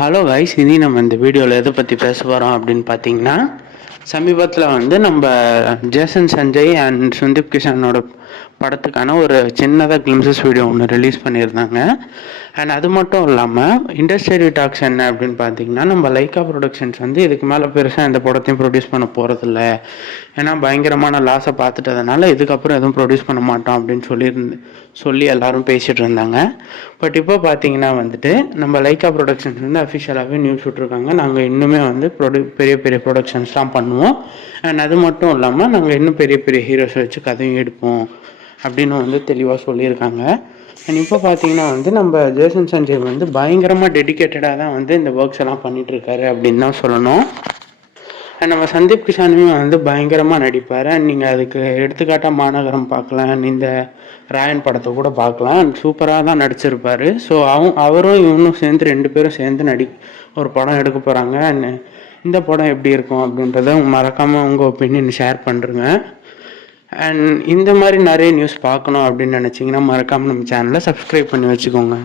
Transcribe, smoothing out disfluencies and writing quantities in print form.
Hello guys, இனி நம்ம இந்த வீடியோவில் எதை பற்றி பேச போகிறோம் அப்படின்னு பார்த்தீங்கன்னா, சமீபத்தில் வந்து நம்ம ஜேசன் சஞ்சய் அண்ட் சுந்தீப் கிஷனோட படத்துக்கான ஒரு சின்னதாக கிளிம்சஸ் வீடியோ ஒன்று ரிலீஸ் பண்ணியிருந்தாங்க. அண்ட் அது மட்டும் இல்லாமல் இண்டஸ்ட்ரி டாக்ஸ் என்ன அப்படின்னு பார்த்தீங்கன்னா, நம்ம லைக்கா ப்ரொடக்ஷன்ஸ் வந்து இதுக்கு மேலே பெருசாக இந்த படத்தையும் ப்ரொடியூஸ் பண்ண போகிறதில்ல, ஏன்னா பயங்கரமான லாஸை பார்த்துட்டதுனால இதுக்கப்புறம் எதுவும் ப்ரொடியூஸ் பண்ண மாட்டோம் அப்படின்னு சொல்லி எல்லாரும் பேசிகிட்டு இருந்தாங்க. பட் இப்போ பார்த்தீங்கன்னா வந்துட்டு நம்ம லைக்கா ப்ரொடக்ஷன்ஸ் வந்து அஃபிஷியலாகவே நியூஸ் விட்ருக்காங்க, நாங்கள் இன்னுமே வந்து பெரிய பெரிய ப்ரொடக்ஷன்ஸ்லாம் பண்ணுவோம். அண்ட் அது மட்டும் இல்லாமல் நாங்கள் இன்னும் பெரிய பெரிய ஹீரோஸை வச்சு கதையும் எடுப்போம் அப்படின்னு வந்து தெளிவாக சொல்லியிருக்காங்க. அண்ட் இப்போ பார்த்தீங்கன்னா வந்து நம்ம ஜேசன் சஞ்சய் வந்து பயங்கரமாக டெடிக்கேட்டடாக தான் வந்து இந்த ஒர்க்ஸ் எல்லாம் பண்ணிகிட்ருக்காரு அப்படின்னு தான் சொல்லணும். அண்ட் நம்ம சந்தீப் கிஷானுமே வந்து பயங்கரமாக நடிப்பார். அண்ட் நீங்கள் அதுக்கு எடுத்துக்காட்டாக மாநகரம் பார்க்கலாம், இந்த ராயன் படத்தை கூட பார்க்கலாம். அண்ட் சூப்பராக தான் நடிச்சிருப்பார். ஸோ அவரும் இவனும் சேர்ந்து 2 பேரும் சேர்ந்து ஒரு படம் எடுக்க போகிறாங்க. அண்ட் இந்த படம் எப்படி இருக்கும் அப்படின்றத மறக்காமல் உங்கள் ஒப்பீனியன் ஷேர் பண்ணுறேங்க. அண்ட் இந்த மாதிரி நிறைய நியூஸ் பார்க்கணும் அப்படின்னு நினச்சிங்கன்னா மறக்காமல் நம்ம சேனலை சப்ஸ்கிரைப் பண்ணி வச்சுக்கோங்க.